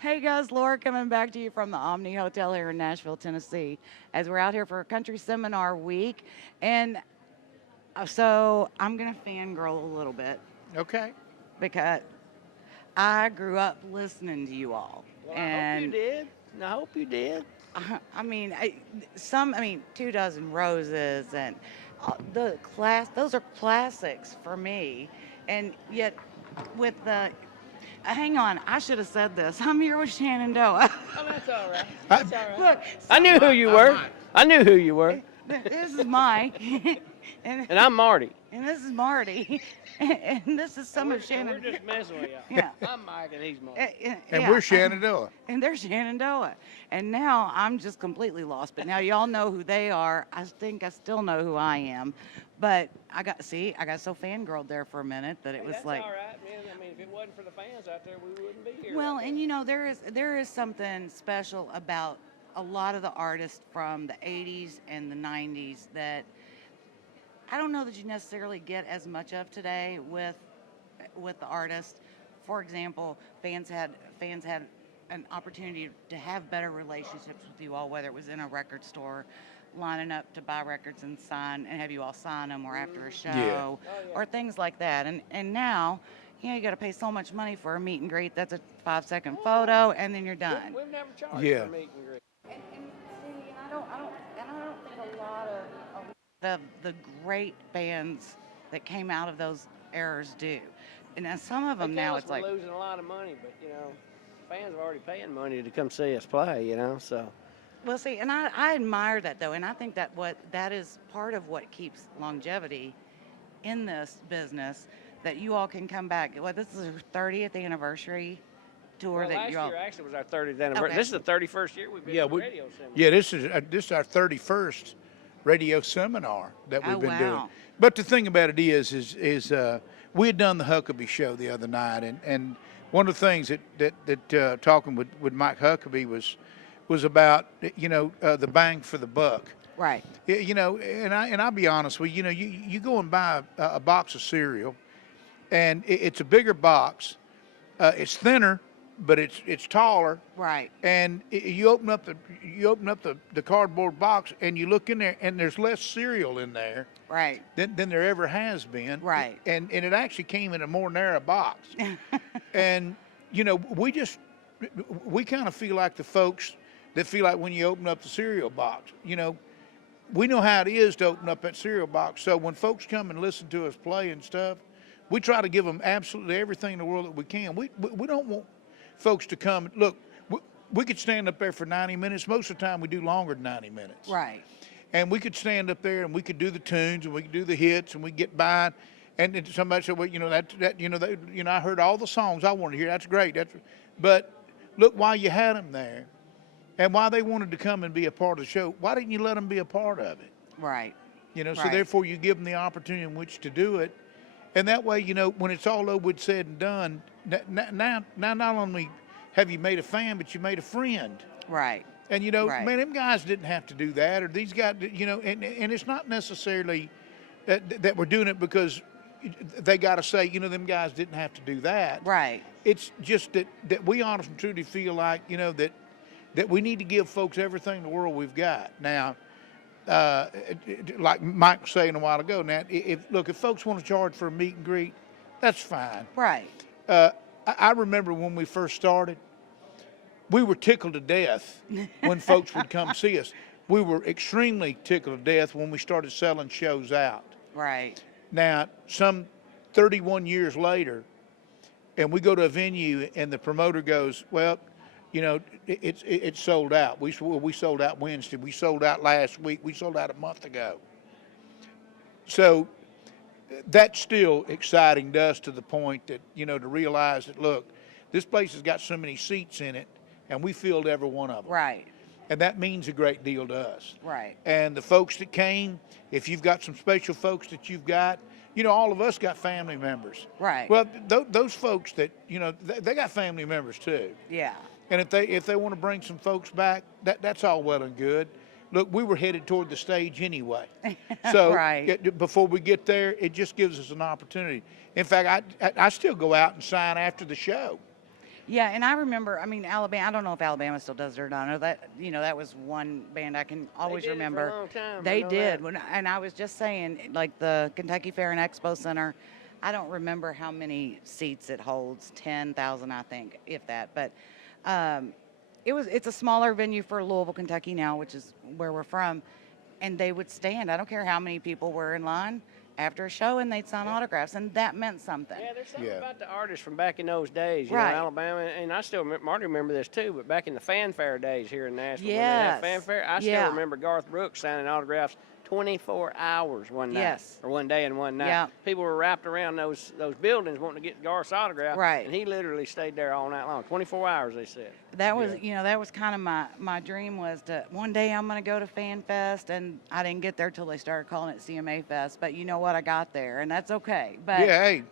Hey guys, Laura coming back to you from the Omni Hotel here in Nashville, Tennessee, as we're out here for a country seminar week. And so I'm going to fangirl a little bit Okay. because I grew up listening to you all. Well, I hope you And did. I hope you did. I mean, Two Dozen Roses and those are classics for me. And yet, with the, hang on, I should have said this. I'm here with Shenandoah. Oh, that's all right. I- That's all right. Look, I knew who you were. I knew who you were. this is Mike, and And I'm Marty. and this is Marty, and this is some of We're Shannon. just messing with you. Yeah. I'm Mike and he's Marty. And Yeah. we're Shenandoah. And there's Shenandoah. And now I'm just completely lost. But now y'all know who they are. I think I still know who I am. But I got so fangirled there for a minute that it was That's like, all right, man. I mean, if it wasn't for the fans out there, we wouldn't be here. well, right and now. you know, there is something special about a lot of the artists from the 80s and the 90s that I don't know that you necessarily get as much of today with the artists. For example, fans had an opportunity to have better relationships with you all, whether it was in a record store, lining up to buy records and have you all sign them, or after a show, Yeah. Oh, yeah. or things like that. And now, you got to pay so much money for a meet and greet. That's a 5-second photo, and then you're done. We've never charged Yeah. for meet and greet. And see, I don't think a lot of the great bands that came out of those eras do. And now some of them They now tell it's us we're like, losing a lot of money, but fans are already paying money to come see us play. So well, see, and I admire that though, and I think that is part of what keeps longevity in this business. That you all can come back. Well, this is your 30th anniversary tour well, that last you all. year actually was our 30th anniversary. Okay. This is the 31st year we've been Yeah, to we- radio seminar. Yeah, this is our 31st radio seminar that we've Oh, been doing. wow. But the thing about it is we had done the Huckabee show the other night, and one of the things that talking with Mike Huckabee was about the bang for the buck. Right. And I'll be honest with you. You go and buy a box of cereal, and it's a bigger box. It's thinner, but it's taller. Right. And you open up the cardboard box, and you look in there, and there's less cereal in there Right. than there ever has been. Right. And it actually came in a more narrow box. And we kind of feel like the folks that feel like when you open up the cereal box. We know how it is to open up that cereal box. So when folks come and listen to us play and stuff, we try to give them absolutely everything in the world that we can. We don't want folks to come. Look, we could stand up there for 90 minutes. Most of the time we do longer than 90 minutes. Right. And we could stand up there and we could do the tunes and we could do the hits and we get by. And then somebody said, well, I heard all the songs I wanted to hear. That's great. But look, while you had them there, and why they wanted to come and be a part of the show, why didn't you let them be a part of it? Right. So Right. therefore you give them the opportunity in which to do it. And that way, when it's all over with, said and done, now not only have you made a fan, but you made a friend. Right. And, Right. man, them guys didn't have to do that, or these guys, and it's not necessarily that we're doing it because they got to say, them guys didn't have to do that. Right. It's just that we honestly and truly feel like, that we need to give folks everything in the world we've got. Now, like Mike was saying a while ago, now, if folks want to charge for a meet and greet, that's fine. Right. I remember when we first started, we were tickled to death when folks would come see us. We were extremely tickled to death when we started selling shows out. Right. Now, some 31 years later, and we go to a venue and the promoter goes, well, it's sold out. We sold out Wednesday. We sold out last week. We sold out a month ago. So that's still exciting to us to the point that, to realize that, look, this place has got so many seats in it, and we filled every one of them. Right. And that means a great deal to us. Right. And the folks that came, if you've got some special folks that you've got, all of us got family members. Right. Well, those folks that, they got family members too. Yeah. And if they want to bring some folks back, that's all well and good. Look, we were headed toward the stage anyway. So Right. Before we get there, it just gives us an opportunity. In fact, I still go out and sign after the show. Yeah, and I remember, I mean, Alabama, I don't know if Alabama still does it or not. I know that, that was one band I can always They did it for remember. a long time. I They know did. that. And I was just saying, like the Kentucky Fair and Expo Center, I don't remember how many seats it holds, 10,000, I think, if that. But um, it's a smaller venue for Louisville, Kentucky now, which is where we're from. And they would stand. I don't care how many people were in line after a show, and they'd sign autographs, and that meant something. Yeah, there's something Yeah. about the artists from back in those days, Right. Alabama, and I still Marty remember this too. But back in the fanfare days here in Nashville, when they Yes. had fanfare, I Yeah. still remember Garth Brooks signing autographs 24 hours one night, Yes. or one day and one night. Yeah. People were wrapped around those buildings wanting to get Garth's autograph, Right. and he literally stayed there all night long, 24 hours. They said. That was, that was kind of my dream was to one day I'm going to go to Fan Fest, and I didn't get there till they started calling it CMA Fest. But you know what? I got there, and that's okay. But Yeah, hey.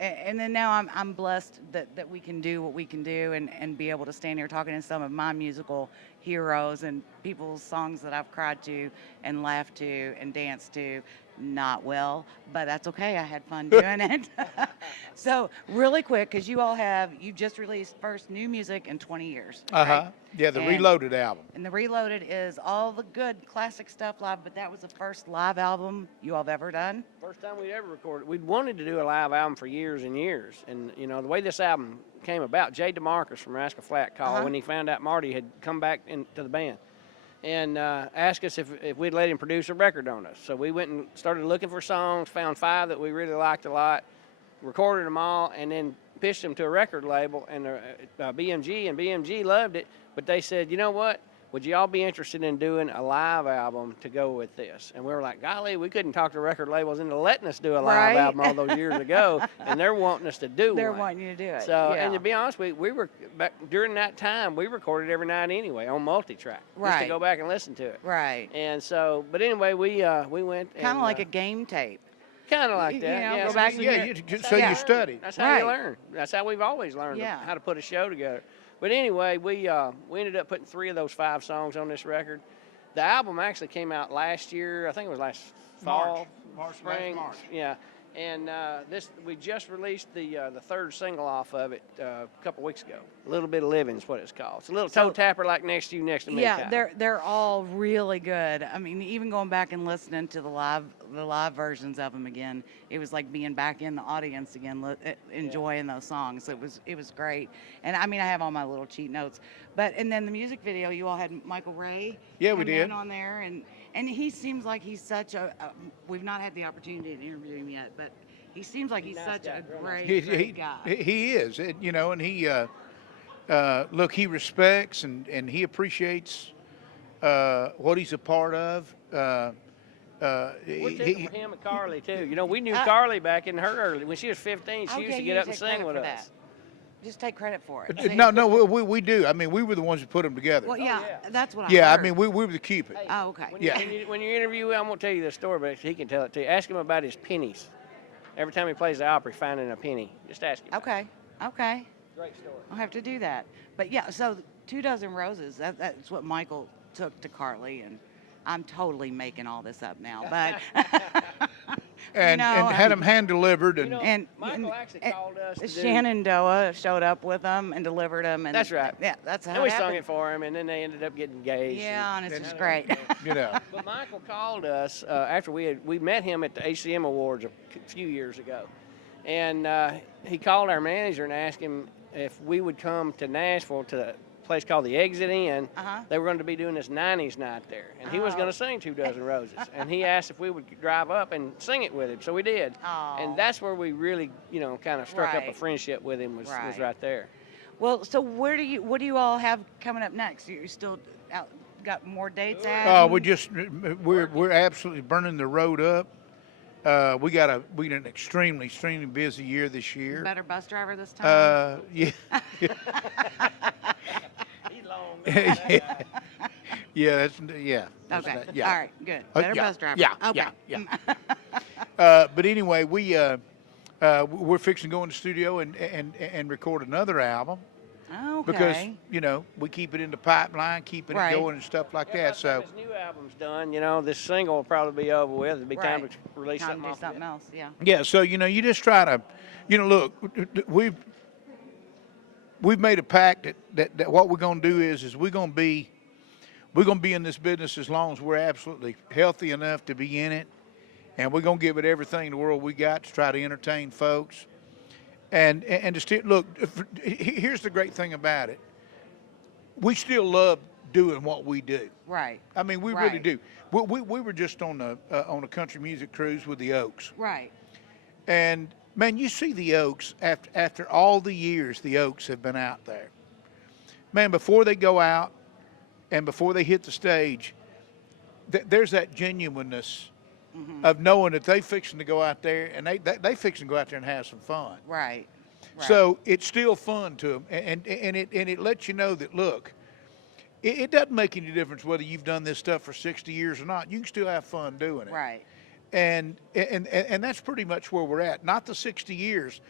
and then now I'm blessed that we can do what we can do and be able to stand here talking to some of my musical heroes and people's songs that I've cried to and laughed to and danced to. Not well, but that's okay. I had fun doing it. So really quick, because you just released first new music in 20 years. Uh-huh. right? Yeah, the And- Reloaded album. And the Reloaded is all the good classic stuff live, but that was the first live album you all have ever done. First time we'd ever recorded. We'd wanted to do a live album for years and years. And, the way this album came about, Jay DeMarcus from Rascal Flat called Uh-huh. when he found out Marty had come back into the band and asked us if we'd let him produce a record on us. So we went and started looking for songs, found 5 that we really liked a lot, recorded them all, and then pitched them to a record label, and BMG loved it, but they said, you know what? Would you all be interested in doing a live album to go with this? And we were like, golly, we couldn't talk to record labels into letting us do a live Right. album all those years ago, and they're wanting us to do They're one. wanting you to do it. So, yeah. and to be honest, we were back during that time. We recorded every night anyway on multi-track, just to Right. go back and listen to it. Right. And so, but anyway, we went Kind of like a game tape. kind of like you that. know, yeah, go so back you- and Yeah, hear- so Yeah. you studied. That's how you Right. learn. That's how we've always learned Yeah. how to put a show together. But anyway, we ended up putting 3 of those 5 songs on this record. The album actually came out last year. I think it was last fall, spring. March. Yeah. And we just released the 3rd single off of it a couple weeks ago. A Little Bit of Living is what it's called. It's a little toe tapper like Next to You, Next to Me. Yeah, kind. they're all really good. I mean, even going back and listening to the live versions of them again, it was like being back in the audience again, enjoying those songs. It was great. And I mean, I have all my little cheat notes. And then the music video, you all had Michael Ray. Yeah, we come in did. on there, and he seems like he's such we've not had the opportunity to interview him yet, but he seems like he's Nice such guy, a real great, He, great guy. he is, and he, look, he respects and he appreciates what he's a part of. We're thinking for him and Carly too. We knew I- Carly back in her early when she was 15. She I'll used get to you get up and take sing credit with for us. that. Just take credit for it. No, we do. I mean, we were the ones who put them together. Well, yeah, yeah. that's what I Yeah, heard. I mean, we were the Cupid. Hey, Oh, okay. When, Yeah. when you interview, I'm gonna tell you this story, but he can tell it to you. Ask him about his pennies. Every time he plays the opera, he's finding a penny. Just ask him. Okay. Okay. Great story. I'll have to do that. But yeah, so 2 Dozen Roses, that's what Michael took to Carly, and I'm totally making all this up now, but And had them hand delivered, and and Michael actually called us to do- Shenandoah showed up with them and delivered them, and That's right. Yeah, that's how And we it sung happened. it for him, and then they ended up getting engaged. Yeah, and it's and- just great. you know. But Michael called us after we met him at the HCM Awards a few years ago, and he called our manager and asked him if we would come to Nashville to a place called the Exit Inn. Uh-huh. They were going to be doing this 90s night there, and he was Oh. going to sing 2 Dozen Roses, and he asked if we would drive up and sing it with him, so we did. Oh. And that's where we really, kind of struck up a Right. friendship with him was right there. Well, so what do you all have coming up next? You still got more dates out? We're absolutely burning the road up. We got an extremely busy year this year. Better bus driver this time. Yeah. He's long. Yeah, that's Okay. that, yeah. All right. Good. Better yeah, bus driver. yeah, Okay. yeah. But anyway, we're fixing to go in the studio and record another album Okay. because we keep it in the pipeline, keeping Right. it going and stuff like that. So His new album's done. This single will probably be over with. It'll be time Right. to release Time something to do off of something it. else. Yeah. yeah, so you just try to, look, we've. Well, so what do you all have coming up next? You still out got more dates added? Yeah, so you just try to, you know, look, we've. we've made a pact that what we're going to do is we're going to be in this business as long as we're absolutely healthy enough to be in it, and we're going to give it everything in the world we got to try to entertain folks. And to still look. Here's the great thing about it. We still love doing what we do. Right. I mean, we really do. We were just on a country music cruise with the Oaks, Right. and man, you see the Oaks after all the years the Oaks have been out there. Man, before they go out and before they hit the stage, there's that genuineness of knowing that they fixing to go out there and they fixing to go out there and have some fun. Right. Right. So it's still fun to them, and it lets you know that look, it doesn't make any difference whether you've done this stuff for 60 years or not. You can still have fun doing it. Right. And that's pretty much where we're at. Not the 60 years.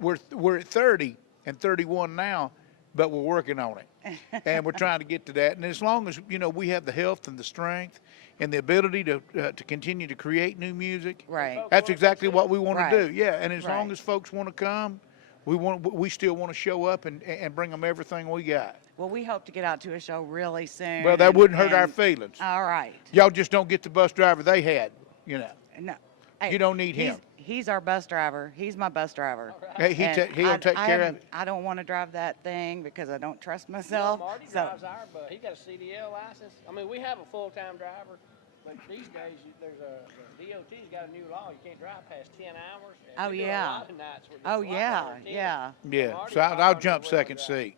We're at 30 and 31 now, but we're working on it, and we're trying to get to that. And as long as we have the health and the strength and the ability to continue to create new music, Right. that's exactly what we want Right. to do. Yeah, and as Right. long as folks want to come, we still want to show up and bring them everything we got. Well, we hope to get out to a show really soon. Well, that wouldn't hurt our and- feelings. All right. Y'all just don't get the bus driver they had. No. Hey, You don't need him. He's our bus driver. He's my bus driver. Hey, he'll take care of it. I don't want to drive that thing because I don't trust You know, myself. Marty So, drives our bus. He got a CDL license. I mean, we have a full-time driver, but these days the DOT's got a new law. You can't drive past 10 hours. And Oh, we do a yeah. lot of nights where oh there's a lot yeah, under 10. yeah. Yeah, Marty so I'll drives jump everywhere we second drive. seat.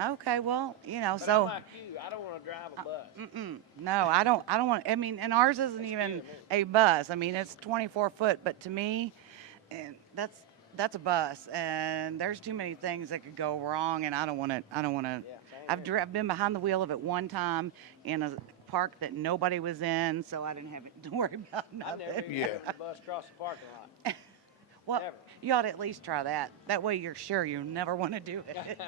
Okay, well, But I'm so like you. I don't want to drive a bus. no, I don't want. I mean, and ours isn't even a bus. I mean, it's 24 foot, but to me, and that's a bus, and there's too many things that could go wrong, and I don't want to. same I've been behind the wheel of it one time in a park that nobody was in, so I didn't have to worry about I've nothing. never even Yeah. driven a bus across the parking lot. Well, Never. you ought to at least try that. That way you're sure you never want to do it.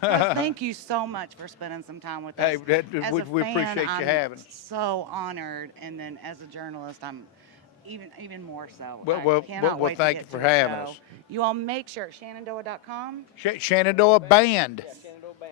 Well, thank you so much for spending some time with Hey, us. As we a fan, appreciate you I'm having us. so honored, and then as a journalist, I'm even more so. Well, I well, cannot well, wait to thank get you for to the having show. us. You all make sure Shenandoah.com. Shenandoah Band. Yeah,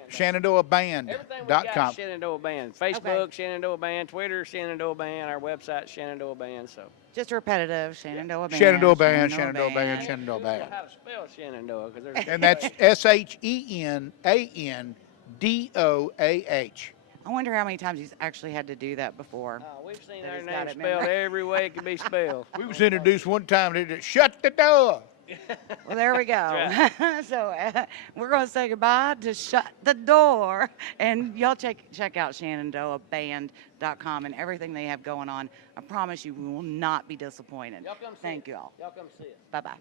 Shenandoah Band. Everything we got ShenandoahBand.com. is Shenandoah Band. Facebook, Shenandoah Band. Twitter, Shenandoah Band. Our website, Shenandoah Band. So. Just repetitive. Shenandoah Band. Shenandoah Band, Shenandoah Band, And Shenandoah Google Band. how to spell Shenandoah, 'cause there's And that's ShenanDoah. I wonder how many times he's actually had to do that before. We've seen That our he's got name it spelled memorized. every way it can be spelled. We was introduced one time and it shut the door. Well, there we go. That's So we're going to say goodbye to Shut the Door. And y'all check out ShenandoahBand.com and everything they have going on. I promise you, we will not be disappointed. Y'all come see Thank us. you all. Y'all come see us. Bye-bye.